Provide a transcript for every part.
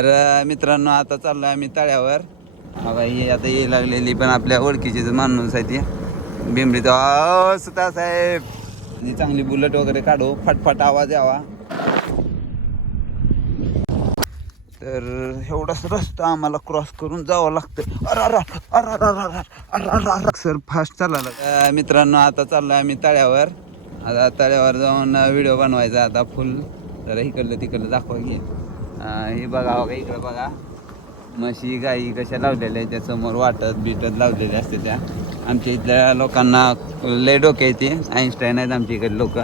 तर मित्रांनो आता चाललो आम्ही तळ्यावर. ही आता ये लागलेली पण आपल्या ओळखीची माणूस आहे ती बिंबडी सुता साहेब. चांगली बुलेट वगैरे काढू, फटफट आवाज यावा. तर एवढाच रस्ता आम्हाला क्रॉस करून जावं लागतं. सर फास्ट चालला. मित्रांनो आता चाललो आम्ही तळ्यावर. आता तळ्यावर जाऊन व्हिडिओ बनवायचा आता फुल. तर इकडलं तिकडलं दाखवा की. हे बघा बघा इकडं बघा, म्हशी गाई कशा लावलेल्या आहेत, त्यासमोर वाटत बिटत लावलेल्या असते त्या. आमच्या इथल्या लोकांना लय डोके येते, आईन्स्टाईन आहेत आमच्या इकडे लोक.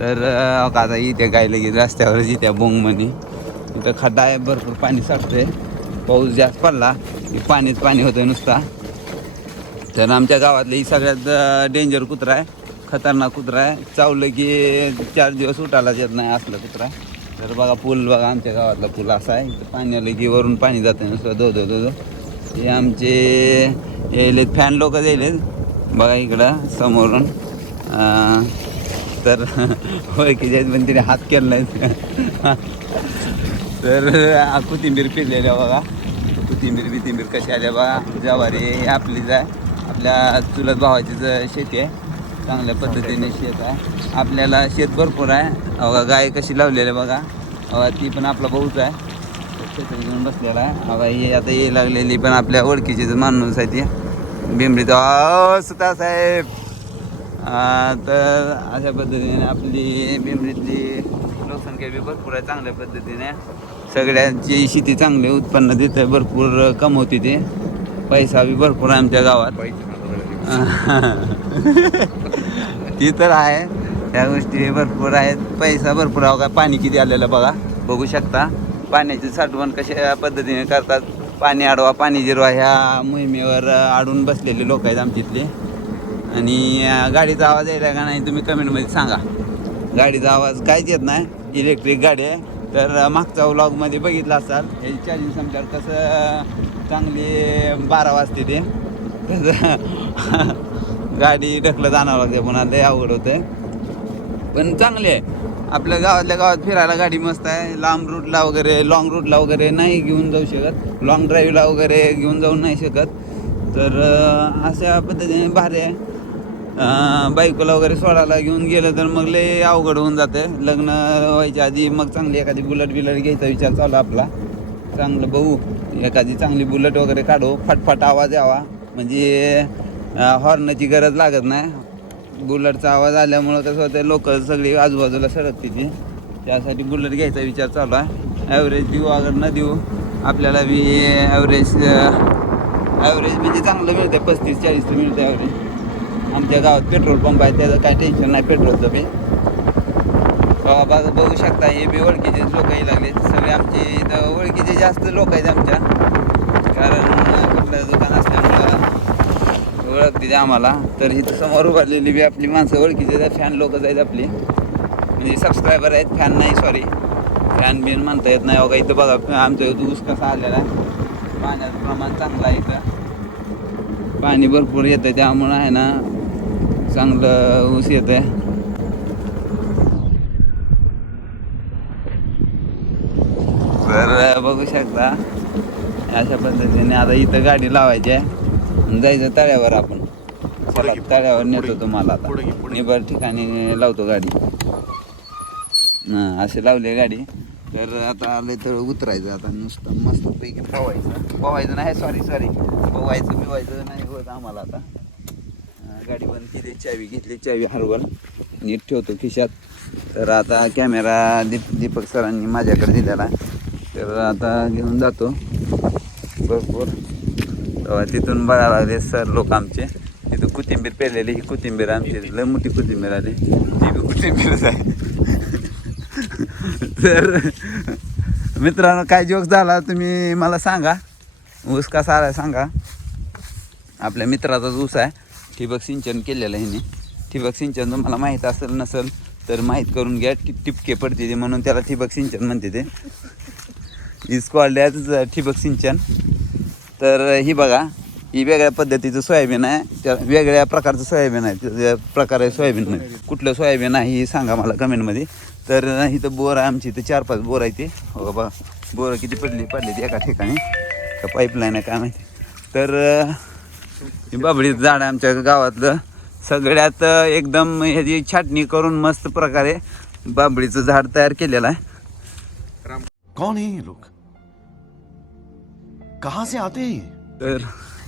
तर आता इथे गाय लगेच रस्त्यावर इथे बोंग म्हणे. इथं खड्डा आहे, भरपूर पाणी साठतंय. पाऊस जास्त पडला की पाणीच पाणी होतं नुसता. तर आमच्या गावातलं ही सगळ्यात डेंजर कुत्रा आहे, खतरनाक कुत्रा आहे. चावलं की 4 दिवस उठायला येत नाही असलं कुत्रा. तर बघा पूल बघा, आमच्या गावातला पूल असा आहे. इथं पाणी आलं की वरून पाणी जातं नुसतं दो दो दो दो. हे आमचे यायलेत फॅन लोक यायलेत बघा इकडं समोरून. तर ओळखीचे आहेत पण तिने हात केला नाही. तर कोथिंबीर फिरलेल्या बघा, कोथिंबीर बिथिंबीर कशी आल्या बघा. ज्वारी हे आपलीच आहे, आपल्या चुलत भावाचीच शेती आहे. चांगल्या पद्धतीने शेत आहे, आपल्याला शेत भरपूर आहे. बघा गाय कशी लावलेली बघा. ती पण आपला भाऊच आहे, शेतात घेऊन बसलेला आहे. बघा ही आता ये लागलेली पण आपल्या ओळखीचीच माणूस आहे ती बिंबडीचा सुता साहेब. तर अशा पद्धतीने आपली बिंबडीतली लोकसंख्या बी भरपूर आहे. चांगल्या पद्धतीने सगळ्यांची शेती चांगली उत्पन्न देते, भरपूर कमवते ते. पैसा बी भरपूर आहे आमच्या गावात. ती तर आहे, त्या गोष्टी भरपूर आहेत. पैसा भरपूर आहे. का पाणी किती आलेलं बघा, बघू शकता. पाण्याची साठवण कशा पद्धतीने करतात, पाणी अडवा पाणी जिरवा ह्या मोहिमेवर अडून बसलेले लोक आहेत आमच्या इथले. आणि गाडीचा आवाज यायला का नाही तुम्ही कमेंटमध्ये सांगा. गाडीचा आवाज काहीच येत नाही, इलेक्ट्रिक गाडी आहे. तर मागचा व्लॉगमध्ये बघितला असाल, हे चार्जिंग संपल्यावर कसं चांगली 12 वाजते ते. तसं गाडी ढकलत आणावं लागते, पुन्हा लय अवघड होतं. पण चांगली आहे, आपल्या गावातल्या गावात फिरायला गाडी मस्त आहे. लांब रूटला वगैरे, लॉंग रूटला वगैरे नाही घेऊन जाऊ शकत, लॉंग ड्राईव्हला वगैरे घेऊन जाऊ नाही शकत. तर अशा पद्धतीने भारी आहे. बायकोला वगैरे सोडायला घेऊन गेलं तर मग लय अवघड होऊन जाते. लग्न व्हायच्या आधी मग चांगली एखादी बुलेट बिलेट घ्यायचा विचार चालू आपला. चांगलं बघू, एखादी चांगली बुलेट वगैरे काढू, फटफट आवाज यावा, म्हणजे हॉर्नची गरज लागत नाही. बुलेटचा आवाज आल्यामुळं कसं होतं, लोक सगळी आजूबाजूला सरकते ती. त्यासाठी बुलेट घ्यायचा विचार चालू आहे. ॲव्हरेज देऊ अगर न देऊ, आपल्याला बी ॲव्हरेज म्हणजे चांगलं मिळतं, 35-40 मिळतं ॲव्हरेज. आमच्या गावात पेट्रोल पंप आहे, त्याचं काय टेन्शन नाही पेट्रोलचं बी. बाबा बघू शकता, हे बी ओळखीचे लोक यायला लागले सगळे. आमचे इथं ओळखीचे जास्त लोक आहेत आमच्या, कारण कुठलं दुकान असल्यामुळं ओळखते ते आम्हाला. तर इथं समोर उभारलेली बी आपली माणसं ओळखीचे फॅन लोकच आहेत आपली, म्हणजे सबस्क्रायबर आहेत, फॅन नाही, सॉरी फॅन बिन म्हणता येत नाही. बघा इथं बघा आमचं इथं ऊस कसा आलेला आहे, पाण्याचं प्रमाण चांगलं आहे, इथं पाणी भरपूर येतं, त्यामुळं आहे ना चांगलं ऊस येतं आहे. तर बघू शकता अशा पद्धतीने आता इथं गाडी लावायची आहे, जायचं तळ्यावर. आपण चला तळ्यावर नेतो तुम्हाला. आता निबर ठिकाणी लावतो गाडी. असे लावले गाडी. तर आता आलं तर उतरायचं. आता नुसतं मस्तपैकी पोवायचं नाही, सॉरी पोवायचं नाही होत आम्हाला. आता गाडी बंद केली, चावी घेतली, चावी हरवल नीट ठेवतो खिशात. तर आता कॅमेरा दीपक सरांनी माझ्याकडे दिलेला आहे, तर आता घेऊन जातो भरपूर. तिथून बघायला लागले सर लोक आमचे. तिथं कोथिंबीर पेरलेली, ही कोथिंबीर आमची लय मोठी कोथिंबीर आली, ती बी कोथिंबीरच आहे. तर मित्रांनो काय जोक झाला तुम्ही मला सांगा. ऊस कसा आला सांगा. आपल्या मित्राचाच ऊस आहे, ठिबक सिंचन केलेलं आहे ह्याने. ठिबक सिंचन तुम्हाला माहीत असेल नसेल तर माहीत करून घ्या. टिपके पडते ते म्हणून त्याला ठिबक सिंचन म्हणते ते. इज कॉल्ड ॲज ठिबक सिंचन. तर ही बघा ही वेगळ्या पद्धतीचं सोयाबीन आहे, त्या वेगळ्या प्रकारचं सोयाबीन आहे, त्या प्रकार आहे सोयाबीन नाही. कुठलं सोयाबीन आहे हे सांगा मला कमेंटमध्ये. तर इथं बोर आहे आमची, इथं 4-5 बोर आहे ते. हो बा बोरं किती पडली ती एका ठिकाणी, का पाईपलाईन आहे काय माहिती. तर ही बाभळीचं झाड आहे आमच्या गावातलं सगळ्यात एकदम ह्याची छाटणी करून मस्त प्रकारे बाभळीचं झाड तयार केलेलं आहे. कौन है ये लोग, कहाँ से आते हैं? तर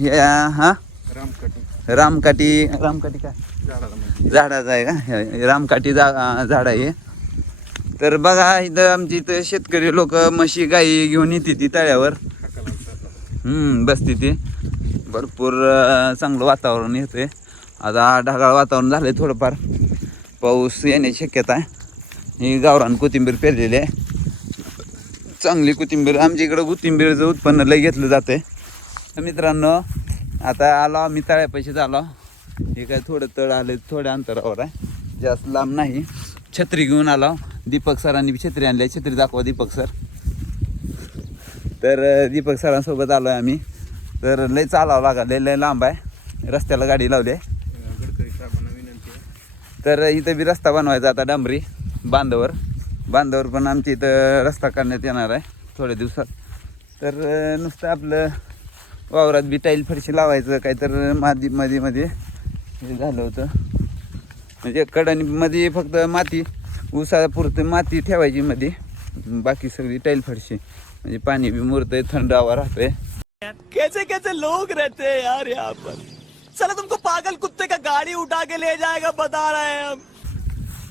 या हा रामकाठी काय झाडाचं आहे का, रामकाठी झाड आहे. तर बघा इथं आमची इथं शेतकरी लोक म्हशी गाई घेऊन येते ती तळ्यावर, बसते ती. भरपूर चांगलं वातावरण येतंय. आता ढगाळ वातावरण झालंय, थोडंफार पाऊस येण्याची शक्यता आहे. ही गावरान कोथिंबीर पेरलेली आहे, चांगली कोथिंबीर. आमच्या इकडं कोथिंबीरचं उत्पन्न लय घेतलं जातंय. मित्रांनो आता आलो आम्ही तळ्यापाशी झालो. हे काय थोडं तळ आले, थोड्या अंतरावर आहे, जास्त लांब नाही. छत्री घेऊन आलो, दीपक सरांनी छत्री आणली आहे. छत्री दाखवा दीपक सर. तर दीपक सरांसोबत आलो आहे आम्ही. तर लय चालावं लागलं, लय लांब आहे, रस्त्याला गाडी लावली आहे. तर इथं बी रस्ता बनवायचा आता, डांबरी बांधावर पण आमच्या इथं रस्ता करण्यात येणार आहे थोड्या दिवसात. तर नुसतं आपलं वावरात बी टाईल फरशी लावायचं काय, तर मध्ये हे झालं होतं. म्हणजे कडानीमध्ये फक्त माती, ऊसापुरतं माती ठेवायची मध्ये, बाकी सगळी टाईल फरशी. म्हणजे पाणी बी मुरतंय, थंड हवा राहतंय. कैसे कैसे लोग रहते हैं यार यहाँ पर. चलो तुमको पागल कुत्ते का गाड़ी उठा के ले जाएगा बता रहे हैं हम.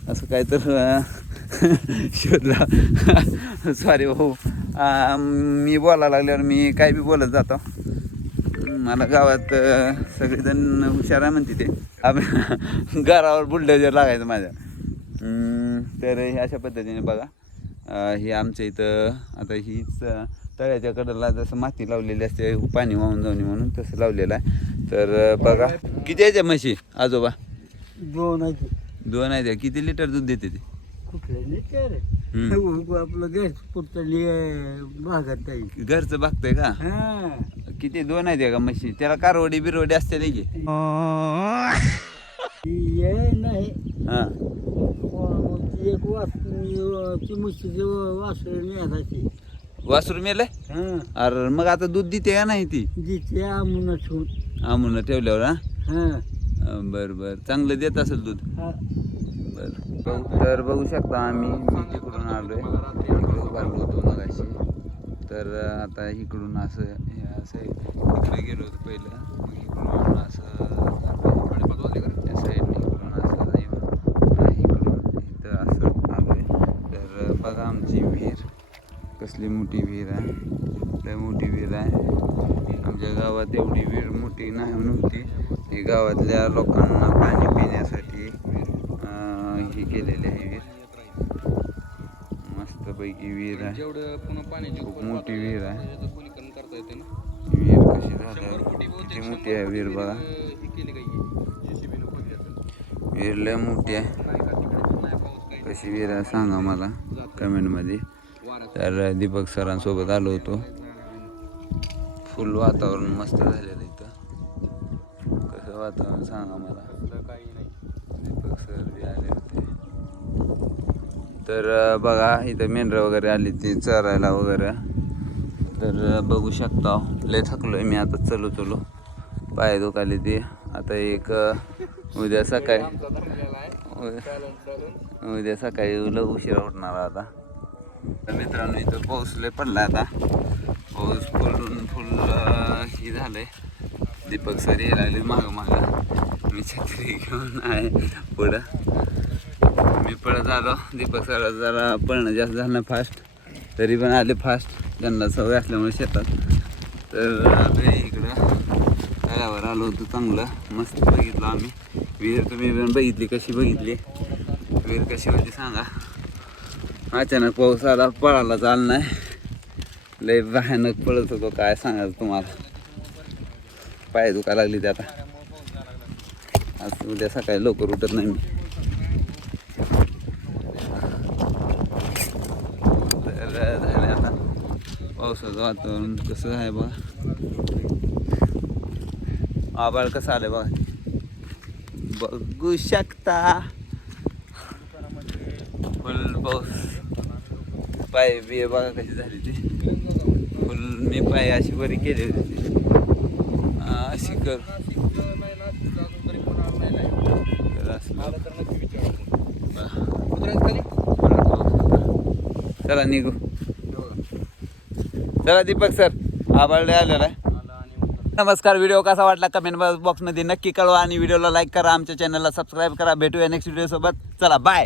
असं काय तर शोधला. सॉरी भाऊ, मी बोलायला लागल्यावर मी काय बी बोलत जातो. मला गावात सगळेजण हुशार आहे म्हणते ते. घरावर बुलडोजर लागायचं माझ्या. तर हे अशा पद्धतीने बघा, हे आमच्या इथं आता हीच तळ्याच्या कडेला जसं माती लावलेली असते पाणी वाहून जाऊन म्हणून, तसं लावलेलं आहे. तर बघा किती आहे त्या म्हशी आजोबा? 2 आहे. किती लिटर दूध देते ते? कुठले लिटर आपलं गॅस पुरतली भागात जाईल. घरचं बघतंय का? हा किती 2 आहे का म्हशी? त्याला कारवडी बिरवडी असते नाही की? ये नाही हा ती एक ती म्हशीची वासर नेसायची. वासरू मेलंय? हा अरे मग आता दूध देते का नाही ती? जिथे आमून ठेवून आमून ठेवल्यावर? हा बरं चांगलं देत असेल दूध. हा बरं तर बघू शकता मी तिकडून आलोय, इकडे उभारलो होतो मगाशी. तर आता इकडून असं हे असं इकडे गेलो होतो पहिलं, मग इकडून असं त्या साईडने इकडून असं येऊन इकडून इथं असं आलोय. तर बघा आमची विहीर कसली मोठी विहीर आहे, लय मोठी विहीर आहे. आमच्या गावात एवढी विहीर मोठी नव्हती. ही गावातल्या लोकांना पाणी पिण्यासाठी ही केलेली आहे विहीर. मस्तपैकी विहीर आहे, खूप मोठी विहीर आहे. विहीर कशी झाली, किती मोठी आहे विहीर बघा. विहीर लय मोठी आहे. कशी विहीर आहे सांगा मला कमेंटमध्ये. तर दीपक सरांसोबत आलो होतो. फुल वातावरण मस्त झालेलं इथं. कसं वातावरण सांगा मला. दीपक सर बी आले होते. तर बघा इथं मेंढरं वगैरे आली ती चरायला वगैरे. तर बघू शकता लय थकलोय मी आता. चलो पाय दुखाले ते. आता एक उद्या सकाळी लय उशिरा उठणार आता. तर मित्रांनो इथं पाऊस लय पडला आता. पाऊस पडून फुल ही झालंय. दीपक सर यायला लागले मागं. मी छत्री घेऊन आहे पुढं. मी पळत आलो. दीपक सर जरा पळणं जास्त झालं फास्ट, तरी पण आले फास्ट. त्यांना सवय असल्यामुळे शेतात. तर आलो इकडं तळ्यावर आलो होतो. चांगलं मस्त बघितलं आम्ही विहीर. तुम्ही पण बघितली कशी बघितली विहीर, कशी होती सांगा. अचानक पाऊस आला, पळायला चाललं नाही. लय भयानक पळत होतो, काय सांगायचं तुम्हाला. पाय दुखायला लागली ते आता. आज उद्या सकाळी लवकर उठत नाही मी. तर झालं आता पावसाचं वातावरण कसं आहे बघा. आबाळ कसं आलं बघा, बघू शकता. फुल पाऊस, पाय बी बघा कशी झाली ती. फुल मी पाय अशी बरी केली होती अशी कर. चला निघू. चला दीपक सर, आबाळ आलेला आहे. नमस्कार. व्हिडिओ कसा वाटला कमेंट बॉक्समध्ये नक्की कळवा आणि व्हिडिओला लाईक करा, आमच्या चॅनलला सबस्क्राईब करा. भेटूया नेक्स्ट व्हिडिओ सोबत. चला बाय.